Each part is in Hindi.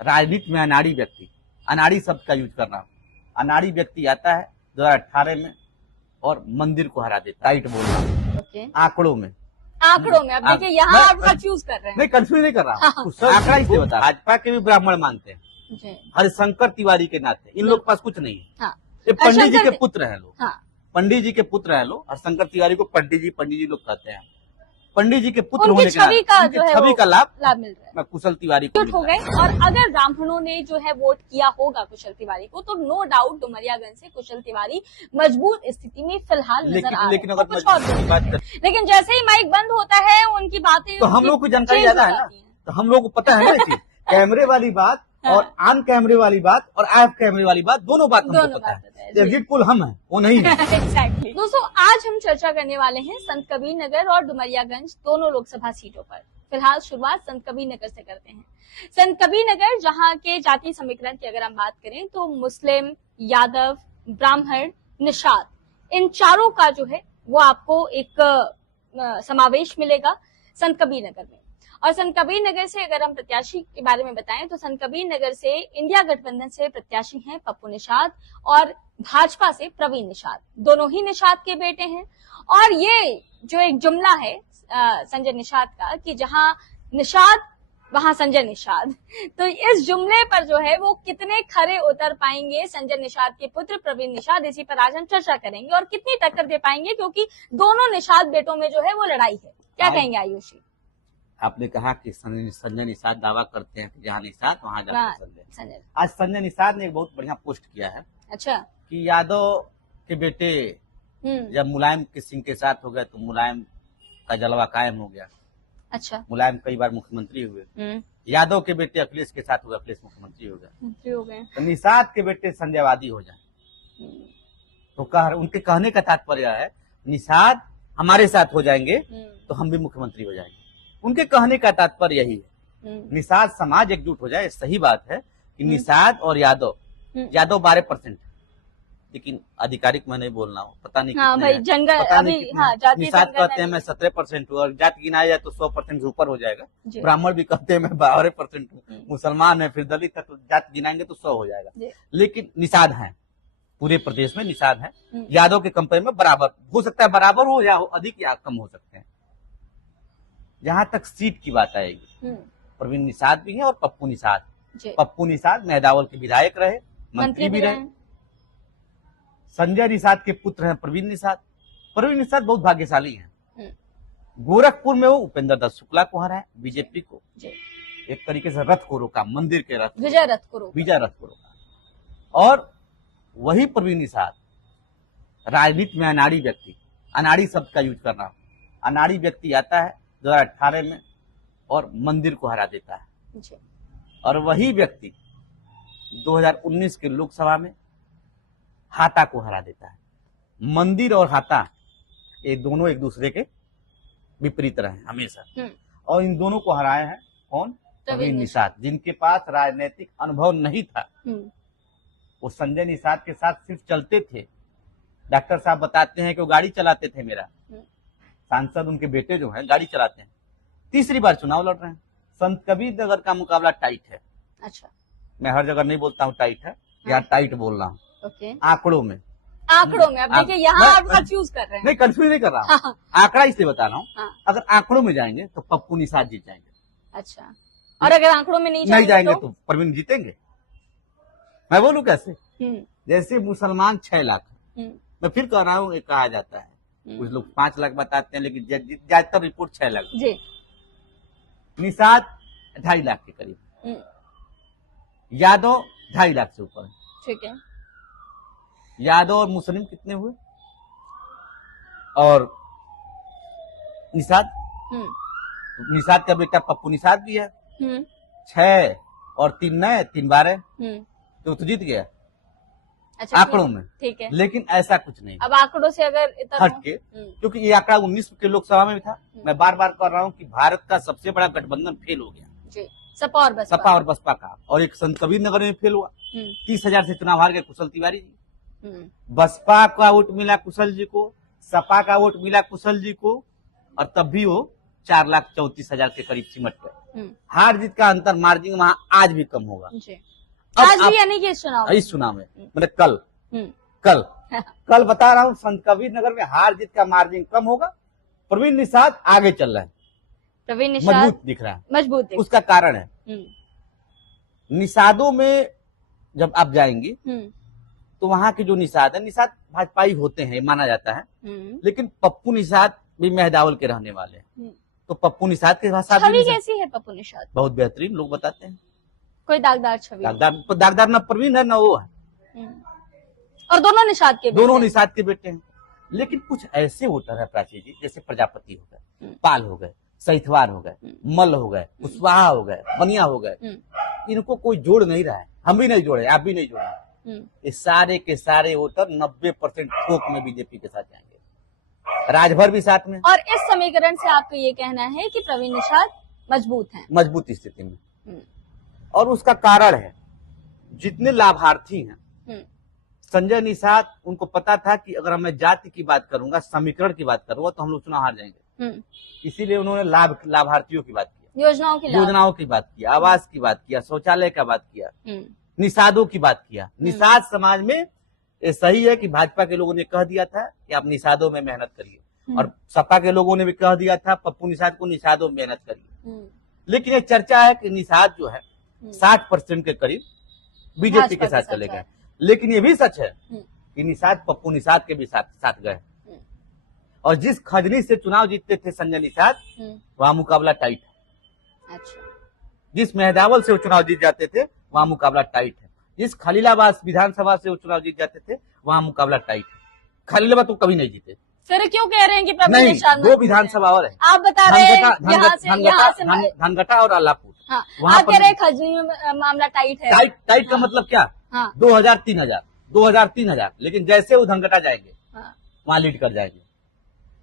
राजनीति में अनाड़ी व्यक्ति, अनाड़ी शब्द का यूज कर रहा हूं, अनाड़ी व्यक्ति आता है 2018 में और मंदिर को हरा देता, टाइट बोल रहा हूं। आंकड़ों में अब देखिए यहाँ आप कंफ्यूज कर रहे हैं। नहीं, कंफ्यूज नहीं कर रहा हूँ, आंकड़ा इसलिए बता, भाजपा के भी ब्राह्मण मानते हैं, हरिशंकर तिवारी के नाते इन लोग के पास कुछ नहीं है। हाँ। ये पंडित जी के पुत्र हैं लोग। हाँ। पंडित जी के पुत्र हैं लोग। हरिशंकर तिवारी को पंडित जी लोग कहते हैं। पंडित जी के पुत्र उनकी होने के छवि का नाते जो है छवि का लाभ मिल रहा है। मैं कुशल तिवारी को हो गए। और अगर ब्राह्मणों ने जो है वोट किया होगा कुशल तिवारी को, तो नो डाउट डुमरियागंज से कुशल तिवारी मजबूत स्थिति में फिलहाल नजर आ लेकिन रहे हैं। लेकिन जैसे ही माइक बंद होता है उनकी बातें तो हम लोग को जानकारी ज्यादा है ना, तो हम लोग को पता है ना चीज कैमरे वाली बात और ऑन कैमरे वाली बात और ऑफ कैमरे वाली बात, दोनों बात हमको पता है। एग्जिट पोल हम हैं, वो नहीं है। Exactly. दोस्तों आज हम चर्चा करने वाले हैं संत कबीर नगर और डुमरियागंज दोनों लोकसभा सीटों पर। फिलहाल शुरुआत संत कबीर नगर से करते हैं। संत कबीर नगर जहां के जाति समीकरण की अगर हम बात करें तो मुस्लिम, यादव, ब्राह्मण, निषाद, इन चारों का जो है वो आपको एक समावेश मिलेगा संत कबीर नगर में। और संत कबीर नगर से अगर हम प्रत्याशी के बारे में बताएं तो संत कबीर नगर से इंडिया गठबंधन से प्रत्याशी हैं पप्पू निषाद और भाजपा से प्रवीण निषाद, दोनों ही निषाद के बेटे हैं। और ये जो एक जुमला है संजय निषाद का कि जहां निषाद वहां संजय निषाद, तो इस जुमले पर जो है वो कितने खरे उतर पाएंगे संजय निषाद के पुत्र प्रवीण निषाद, इसी पर आज हम चर्चा करेंगे। और कितनी टक्कर दे पाएंगे, क्योंकि दोनों निषाद बेटों में जो है वो लड़ाई है। क्या कहेंगे आयुषी? आपने कहा कि संजय निषाद दावा करते हैं कि जहाँ निषाद वहाँ जाकर संजय। आज संजय निषाद ने एक बहुत बढ़िया पोस्ट किया है। अच्छा। कि यादव के बेटे जब मुलायम सिंह के साथ हो गए तो मुलायम का जलवा कायम हो गया। अच्छा। मुलायम कई बार मुख्यमंत्री हुए। यादव के बेटे अखिलेश के साथ हुए, अखिलेश मुख्यमंत्री हो गए। तो निषाद के बेटे संजयवादी हो जाए। तो उनके कहने का तात्पर्य है निषाद हमारे साथ हो जाएंगे तो हम भी मुख्यमंत्री हो जाएंगे। उनके कहने का तात्पर्य यही है निषाद समाज एकजुट हो जाए। सही बात है कि निषाद और यादव 12%, लेकिन आधिकारिक मैं नहीं बोल रहा हूँ, पता नहीं हाँ भाई, निषाद कहते हैं मैं 17% हूँ और जाति गिनाया जाए तो 100% से ऊपर हो जाएगा। ब्राह्मण भी कहते हैं मैं 12% हूँ, मुसलमान है, फिर दलित है, तो जाति गिनाएंगे तो 100 हो जाएगा। लेकिन निषाद है, पूरे प्रदेश में निषाद है। यादव के कंपेयर में बराबर हो सकता है, बराबर हो या अधिक या कम हो सकते हैं। जहां तक सीट की बात आएगी, प्रवीण निषाद भी है और पप्पू निषाद। पप्पू निषाद मेहदावल के विधायक रहे, मंत्री भी रहे। संजय निषाद के पुत्र हैं प्रवीण निषाद। प्रवीण निषाद बहुत भाग्यशाली हैं। गोरखपुर में वो उपेंद्र दत्त शुक्ला को हराए, बीजेपी को एक तरीके से रथ को रोका, मंदिर के रथ, विजय रथ को रोका। और वही प्रवीण निषाद राजनीति में अनाड़ी व्यक्ति, अनाड़ी शब्द का यूज कर रहा हूं, अनाड़ी व्यक्ति आता है 2018 में और मंदिर को हरा देता है। और वही व्यक्ति 2019 के लोकसभा में हाता को हरा देता है। मंदिर और हाता ये दोनों एक दूसरे के विपरीत रहे हमेशा, और इन दोनों को हराए हैं कौन? प्रवीण निषाद, जिनके पास राजनीतिक अनुभव नहीं था। वो संजय निषाद के साथ सिर्फ चलते थे। डॉक्टर साहब बताते हैं कि वो गाड़ी चलाते थे। मेरा सांसद उनके बेटे जो हैं गाड़ी चलाते हैं। तीसरी बार चुनाव लड़ रहे हैं। संत कबीर नगर का मुकाबला टाइट है। अच्छा, मैं हर जगह नहीं बोलता हूँ टाइट है, यहाँ टाइट बोल रहा हूँ। आंकड़ों में अब देखिए यहाँ आप कंफ्यूज कर रहे हैं। नहीं, कंफ्यूज नहीं कर रहा हूँ, आंकड़ा इसलिए बता रहा हूँ। अगर आंकड़ों में जाएंगे तो पप्पू निषाद जीत जाएंगे। अच्छा, और अगर आंकड़ों में नहीं जाएंगे तो प्रवीण जीतेंगे। मैं बोलूँ कैसे? जैसे मुसलमान 6 लाख, मैं फिर कह रहा हूँ, कहा जाता है कुछ लोग 5 लाख बताते हैं, लेकिन ज्यादातर रिपोर्ट 6 लाख। निषाद 2.5 लाख के करीब, यादव 2.5 लाख से ऊपर। ठीक है, यादव और मुस्लिम कितने हुए? और निषाद, निषाद का बेटा पप्पू निषाद भी है। 6 और 3 नए, 3 12, तो जीत गया। अच्छा, आंकड़ों में। ठीक है, लेकिन ऐसा कुछ नहीं। अब आंकड़ों से अगर हट के, क्योंकि ये आंकड़ा 19 के लोकसभा में भी था। मैं बार बार कह रहा हूँ कि भारत का सबसे बड़ा गठबंधन फेल हो गया जी। सपा और बसपा का, और एक संत कबीर नगर में फेल हुआ। 30,000 से चुनाव हार गए कुशल तिवारी जी। बसपा का वोट मिला कुशल जी को, सपा का वोट मिला कुशल जी को, और तब भी वो 4,34,000 के करीब सिमट गए। हार जीत का अंतर मार्जिन वहाँ आज भी कम होगा। आज भी यानी कि इस चुनाव में मतलब कल बता रहा हूँ, संत कबीर नगर में हार जीत का मार्जिन कम होगा। प्रवीण निषाद आगे चल रहा है, प्रवीण निषाद मजबूत दिख रहा है, मजबूत। उसका कारण है निषादों में जब आप जाएंगी तो वहां के जो निषाद है, निषाद भाजपाई होते हैं माना जाता है, लेकिन पप्पू निषाद भी मेहदावल के रहने वाले हैं। तो पप्पू निषाद के साथ छवि कैसी है पप्पू निषाद? बहुत बेहतरीन, लोग बताते हैं। कोई दागदार छवि? दागदार न प्रवीण है न वो है। और दोनों निषाद के बेटे हैं। लेकिन कुछ ऐसे वोटर है प्राची जी, जैसे प्रजापति हो गए, पाल हो गए, सहितवार हो गए, मल हो गए, कुशवाहा हो गए, बनिया हो गए, इनको कोई जोड़ नहीं रहा है। हम भी नहीं जोड़े, आप भी नहीं जोड़े। ये सारे के सारे वोटर 90% ठोक में बीजेपी के साथ जाएंगे, राजभर भी साथ में। और इस समीकरण से आपको ये कहना है कि प्रवीण निषाद मजबूत हैं, मजबूत स्थिति में। और उसका कारण है जितने लाभार्थी हैं, संजय निषाद, उनको पता था कि अगर मैं जाति की बात करूंगा, समीकरण की बात करूंगा तो हम लोग चुनाव हार जाएंगे। इसीलिए उन्होंने लाभार्थियों की बात की, योजनाओं की बात की, आवास की बात किया, शौचालय का बात किया, निषादों की बात किया। निषाद समाज में ये सही है कि भाजपा के लोगों ने कह दिया था कि आप निषादों में मेहनत करिए, और सपा के लोगों ने भी कह दिया था पप्पू निषाद को निषादों में मेहनत करिए। लेकिन एक चर्चा है कि निषाद जो है 60% के करीब बीजेपी के साथ चले गए। लेकिन ये भी सच है कि निषाद पप्पू निषाद के भी साथ गए, और जिस खजनी से चुनाव जीतते थे संजय निषाद, वहां मुकाबला टाइट है। जिस मेहदावल से वो चुनाव जीत जाते थे, वहां मुकाबला टाइट है। जिस खलीलाबाद विधानसभा से वो चुनाव जीत जाते थे, वहां मुकाबला टाइट है। खलीलाबाद तो कभी नहीं जीते। फिर क्यों कह रहे हैं कि प्रवीण निषाद? 2 विधानसभा और है, आप बता रहे हैं धनघटा और अल्लाहपुर। हाँ, आप कह रहे हैं खजनी में मामला टाइट है। टाइट का मतलब क्या? 2000-3000, लेकिन जैसे वो धनघटा जाएंगे वहां लीड कर जाएंगे।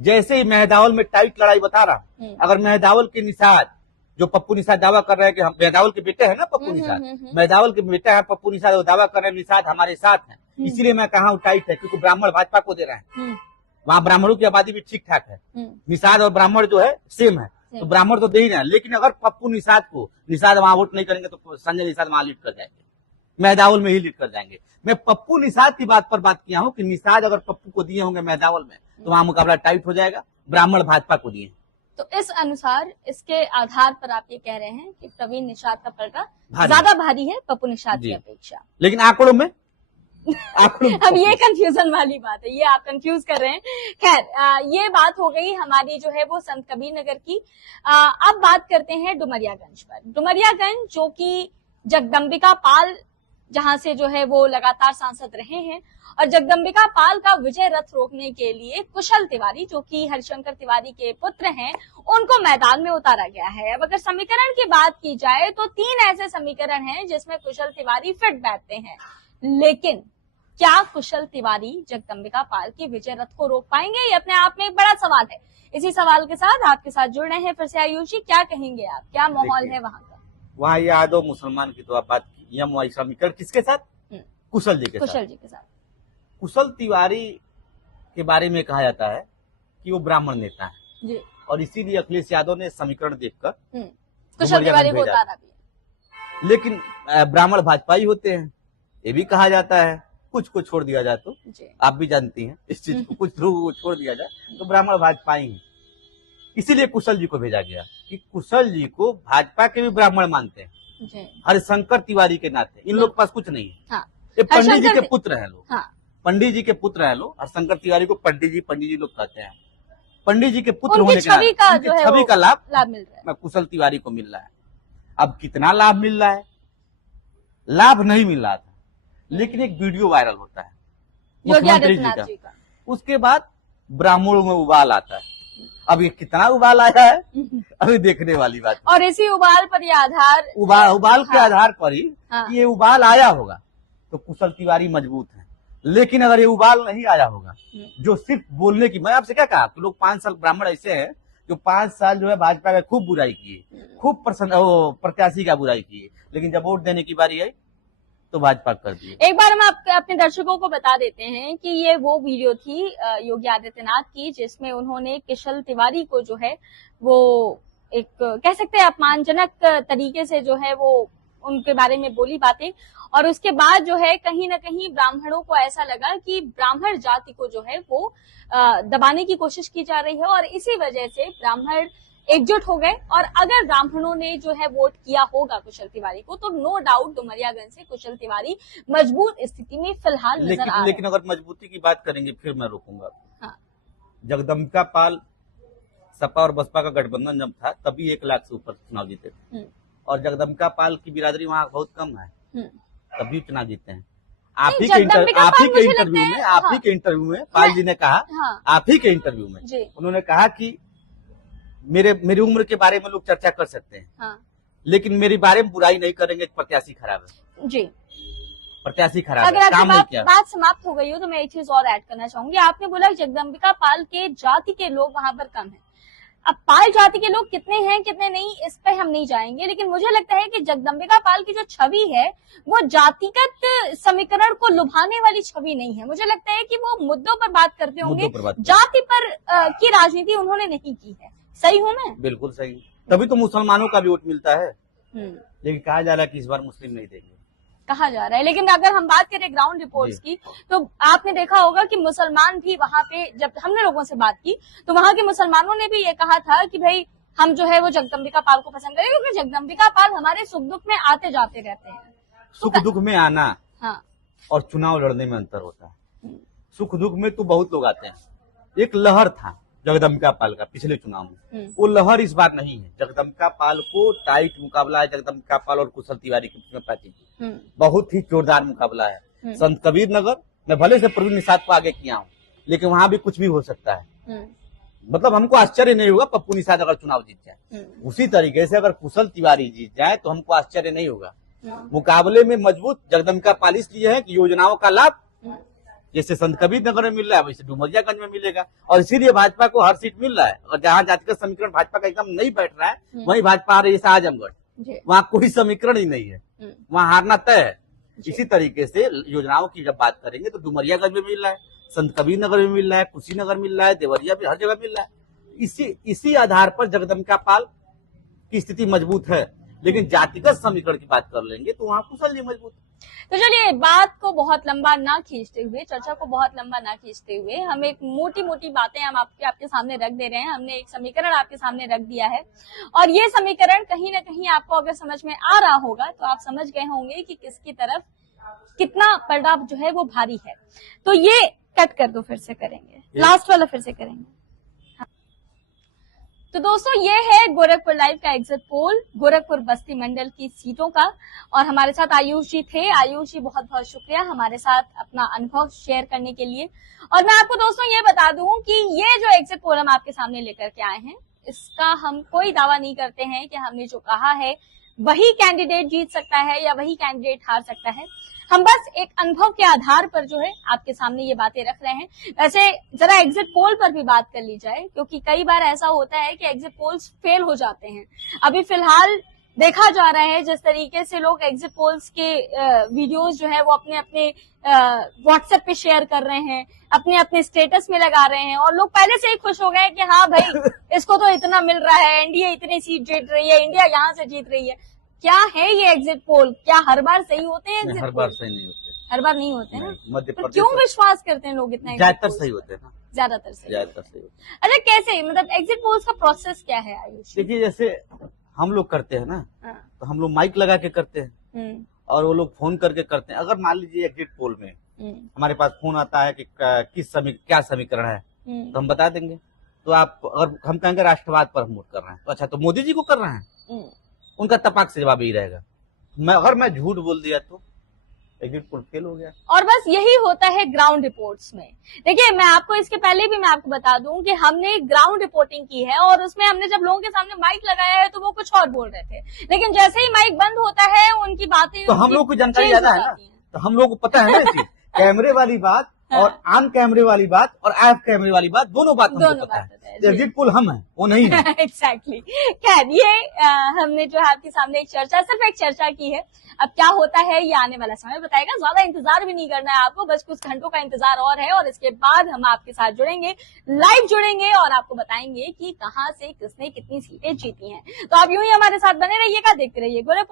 जैसे ही मेहदावल में टाइट लड़ाई बता रहा, अगर मेहदावल के निषाद, जो पप्पू निषाद दावा कर रहे हैं कि हम मेहदावल के बेटे हैं ना, पप्पू निषाद मेहदावल के बेटे हैं, पप्पू निषाद वो दावा कर रहे हैं निषाद हमारे साथ हैं। इसीलिए मैं कहा हूँ टाइट है, क्योंकि ब्राह्मण भाजपा को दे रहे हैं, वहाँ ब्राह्मणों की आबादी भी ठीक ठाक है। निषाद और ब्राह्मण जो है सेम है, तो ब्राह्मण तो दे ही रहे हैं। लेकिन अगर पप्पू निषाद को निषाद वहां वोट नहीं करेंगे तो संजय निषाद वहां लीड कर जाएंगे, मेहदावल में ही लीड कर जाएंगे। मैं पप्पू निषाद की बात पर बात किया हूँ कि निषाद अगर पप्पू को दिए होंगे मेहदावल में तो वहां मुकाबला टाइट हो जाएगा। ब्राह्मण भाजपा को दिए, तो इस अनुसार, इसके आधार पर आप ये कह रहे हैं कि प्रवीण निषाद का पलटा ज्यादा भारी है पप्पू निषाद की अपेक्षा। लेकिन आंकड़ों में अब ये कंफ्यूजन वाली बात है, ये आप कंफ्यूज कर रहे हैं। खैर, ये बात हो गई हमारी जो है वो संत कबीर नगर की। अब बात करते हैं डुमरियागंज पर। डुमरियागंज जो कि जगदम्बिका पाल जहां से जो है वो लगातार सांसद रहे हैं, और जगदम्बिका पाल का विजय रथ रोकने के लिए कुशल तिवारी, जो कि हरिशंकर तिवारी के पुत्र हैं, उनको मैदान में उतारा गया है। अब अगर समीकरण की बात की जाए तो 3 ऐसे समीकरण हैं जिसमें कुशल तिवारी फिट बैठते हैं। लेकिन क्या कुशल तिवारी जगदम्बिका पाल की विजय रथ को रोक पाएंगे? ये अपने आप में एक बड़ा सवाल है। इसी सवाल के साथ आपके साथ जुड़ रहे हैं फिर से आयुष जी, क्या कहेंगे आप, क्या माहौल है वहाँ का? वहाँ यादव मुसलमान की तो आप बात की, समीकरण किसके साथ? कुशल जी के साथ। कुशल तिवारी के बारे में कहा जाता है कि वो ब्राह्मण नेता है जी, और इसीलिए अखिलेश यादव ने समीकरण देखकर कुशल तिवारी को उतारा भी। लेकिन ब्राह्मण भाजपाई होते हैं, ये भी कहा जाता है। कुछ को छोड़ दिया जाए तो आप भी जानती हैं इस चीज को, कुछ लोगों को छोड़ दिया जाए तो ब्राह्मण भाजपाई हैं। इसीलिए कुशल जी को भेजा गया कि कुशल जी को भाजपा के भी ब्राह्मण मानते हैं, हरिशंकर तिवारी के नाते। इन लोग के पास कुछ नहीं है। हाँ। ये पंडित जी के पुत्र हैं लोग। हाँ। पंडित जी के पुत्र हैं लोग। हरिशंकर तिवारी को पंडित जी लोग कहते हैं। पंडित जी के पुत्र होने के छवि का लाभ मिल रहा है, कुशल तिवारी को मिल रहा है। अब कितना लाभ मिल रहा है? लाभ नहीं मिल रहा था, लेकिन एक वीडियो वायरल होता है मुख्यमंत्री जी का, उसके बाद ब्राह्मणों में उबाल आता है। अब ये कितना उबाल आया है अभी देखने वाली बात है। और इसी उबाल पर ये आधार उबाल के आधार पर ही ये उबाल आया होगा तो कुशल तिवारी मजबूत है। लेकिन अगर ये उबाल नहीं आया होगा, जो सिर्फ बोलने की, मैं आपसे क्या कहा कि लोग 5 साल ब्राह्मण ऐसे हैं जो 5 साल जो है भाजपा का खूब बुराई किए, खूब प्रत्याशी का बुराई किए, लेकिन जब वोट देने की बारी आई तो भाजपा कर दिए। एक बार हम अपने दर्शकों को बता देते हैं कि ये वो वीडियो थी योगी आदित्यनाथ की, जिसमें उन्होंने कुशल तिवारी को जो है वो एक कह सकते हैं अपमानजनक तरीके से जो है वो उनके बारे में बोली बातें, और उसके बाद जो है कहीं ना कहीं ब्राह्मणों को ऐसा लगा कि ब्राह्मण जाति को जो है वो दबाने की कोशिश की जा रही है, और इसी वजह से ब्राह्मण एकजुट हो गए। और अगर ब्राह्मणों ने जो है वोट किया होगा कुशल तिवारी को, तो नो डाउट डुमरियागंज से कुशल तिवारी मजबूत स्थिति में फिलहाल नजर आ रहे हैं। लेकिन अगर मजबूती की बात करेंगे फिर मैं रोकूंगा। हाँ। जगदम्बिका पाल सपा और बसपा का गठबंधन जब था तभी 1 लाख से ऊपर चुनाव जीते थे, और जगदम्बिका पाल की बिरादरी वहाँ बहुत कम है, तभी चुनाव जीते हैं। आप ही के इंटरव्यू में पाल जी ने कहा, आप ही के इंटरव्यू में उन्होंने कहा कि मेरी उम्र के बारे में लोग चर्चा कर सकते हैं, लेकिन मेरे बारे में बुराई नहीं करेंगे। प्रत्याशी खराब है जी, प्रत्याशी खराब है, काम नहीं किया। बात समाप्त हो गई हो तो मैं एक चीज और ऐड करना चाहूंगी। आपने बोला जगदम्बिका पाल के जाति के लोग वहां पर कम है। अब पाल जाति के लोग कितने हैं कितने नहीं इस पे हम नहीं जाएंगे, लेकिन मुझे लगता है कि जगदम्बिका पाल की जो छवि है वो जातिगत समीकरण को लुभाने वाली छवि नहीं है। मुझे लगता है कि वो मुद्दों पर बात करते होंगे, जाति पर की राजनीति उन्होंने नहीं की है। सही हूँ मैं? बिल्कुल सही, तभी तो मुसलमानों का भी वोट मिलता है। लेकिन कहा जा रहा है कि इस बार मुस्लिम नहीं देंगे, कहा जा रहा है। लेकिन अगर हम बात करें ग्राउंड रिपोर्ट्स की, तो आपने देखा होगा कि मुसलमान भी वहां पे, जब हमने लोगों से बात की तो वहां के मुसलमानों ने भी ये कहा था कि भाई हम जो है वो जगदम्बिका पाल को पसंद करेंगे, क्योंकि जगदम्बिका पाल हमारे सुख दुख में आते जाते रहते हैं। सुख दुख में आना और चुनाव लड़ने में अंतर होता है। सुख दुख में तो बहुत लोग आते हैं। एक लहर था जगदम्बिका पाल का पिछले चुनाव में, वो लहर इस बार नहीं है। जगदम्बिका पाल को टाइट मुकाबला है, जगदम्बिका पाल और कुशल तिवारी की पार्टी, बहुत ही जोरदार मुकाबला है। संत कबीर नगर मैं भले से प्रवीण निषाद को आगे किया हूँ, लेकिन वहां भी कुछ भी हो सकता है। मतलब हमको आश्चर्य नहीं होगा पप्पू निषाद अगर चुनाव जीत जाए, उसी तरीके से अगर कुशल तिवारी जीत जाए तो हमको आश्चर्य नहीं होगा। मुकाबले में मजबूत जगदम्बिका पाल इसलिए है कि योजनाओं का लाभ जैसे संत कबीर नगर में मिल रहा है वैसे डुमरियागंज में मिलेगा, और इसीलिए भाजपा को हर सीट मिल रहा है। और जहाँ जातिगत समीकरण भाजपा का एकदम नहीं बैठ रहा है वहीं भाजपा आ रही है आजमगढ़, वहाँ कोई समीकरण ही नहीं है, वहाँ हारना तय है। इसी तरीके से योजनाओं की जब बात करेंगे तो डुमरियागंज में मिल रहा है, संत कबीर नगर में मिल रहा है, कुशीनगर मिल रहा है, देवरिया भी हर जगह मिल रहा है। इसी आधार पर जगदम्बिका पाल की स्थिति मजबूत है। लेकिन जातिगत समीकरण की बात कर लेंगे तो वहाँ कुशल जी मजबूत। तो चलिए बात को बहुत लंबा ना खींचते हुए, चर्चा को बहुत लंबा ना खींचते हुए, हम एक मोटी मोटी बातें हम आपके सामने रख दे रहे हैं। हमने एक समीकरण आपके सामने रख दिया है, और ये समीकरण कहीं ना कहीं आपको अगर समझ में आ रहा होगा तो आप समझ गए होंगे कि किसकी तरफ कितना पलड़ा जो है वो भारी है। तो ये कट कर दो, फिर से करेंगे, लास्ट वाला फिर से करेंगे। तो दोस्तों ये है गोरखपुर लाइव का एग्जिट पोल गोरखपुर बस्ती मंडल की सीटों का, और हमारे साथ आयुष जी थे। आयुष जी बहुत बहुत शुक्रिया हमारे साथ अपना अनुभव शेयर करने के लिए। और मैं आपको दोस्तों ये बता दूं कि ये जो एग्जिट पोल हम आपके सामने लेकर के आए हैं, इसका हम कोई दावा नहीं करते हैं कि हमने जो कहा है वही कैंडिडेट जीत सकता है या वही कैंडिडेट हार सकता है। हम बस एक अनुभव के आधार पर जो है आपके सामने ये बातें रख रहे हैं। वैसे जरा एग्जिट पोल पर भी बात कर ली जाए, क्योंकि कई बार ऐसा होता है कि एग्जिट पोल्स फेल हो जाते हैं। अभी फिलहाल देखा जा रहा है जिस तरीके से लोग एग्जिट पोल्स के वीडियोस जो है वो अपने अपने व्हाट्सएप पे शेयर कर रहे हैं, अपने अपने स्टेटस में लगा रहे हैं, और लोग पहले से ही खुश हो गए कि हाँ भाई इसको तो इतना मिल रहा है, एनडीए इतनी सीट जीत रही है, इंडिया यहाँ से जीत रही है। क्या है ये एग्जिट पोल? क्या हर बार सही होते हैं? हर बार सही नहीं होते, हर बार नहीं होते हैं। मध्य तो क्यों विश्वास करते हैं लोग इतना? ज्यादातर सही होते हैं ना, ज्यादातर सही। अच्छा कैसे, मतलब एग्जिट पोल्स का प्रोसेस क्या है आयुष? देखिए जैसे हम लोग करते हैं ना, तो हम लोग माइक लगा के करते हैं और वो लोग फोन करके करते हैं। अगर मान लीजिए एग्जिट पोल में हमारे पास फोन आता है कि क्या समीकरण है, तो हम बता देंगे। तो आप अगर हम कहेंगे राष्ट्रवाद पर हम वोट कर रहे हैं, तो अच्छा तो मोदी जी को कर रहे हैं, उनका तपाक से जवाब यही रहेगा। अगर मैं झूठ बोल दिया तो एग्जिट पोल फेल हो गया। और बस यही होता है ग्राउंड रिपोर्ट्स में। देखिए मैं आपको इसके पहले भी मैं आपको बता दूं कि हमने ग्राउंड रिपोर्टिंग की है, और उसमें हमने जब लोगों के सामने माइक लगाया है तो वो कुछ और बोल रहे थे, लेकिन जैसे ही माइक बंद होता है उनकी बातें तो हम लोग को जानकारी ज्यादा है ना, तो हम लोग को पता है ना। कैमरे वाली बात और ऑन कैमरे वाली बात और ऑफ कैमरे वाली बात दोनों बात हमको पता है। एग्जिट पोल हम हैं, वो नहीं है। एग्जैक्टली। खैर, ये हमने जो है आपके सामने एक चर्चा, सिर्फ एक चर्चा की है। अब क्या होता है ये आने वाला समय बताएगा। ज्यादा इंतजार भी नहीं करना है आपको, बस कुछ घंटों का इंतजार और है और इसके बाद हम आपके साथ जुड़ेंगे, लाइव जुड़ेंगे और आपको बताएंगे कि कहां से किसने कितनी सीटें जीती हैं। तो आप यूं ही हमारे साथ बने रहिएगा, देखते रहिए गोरखपुर।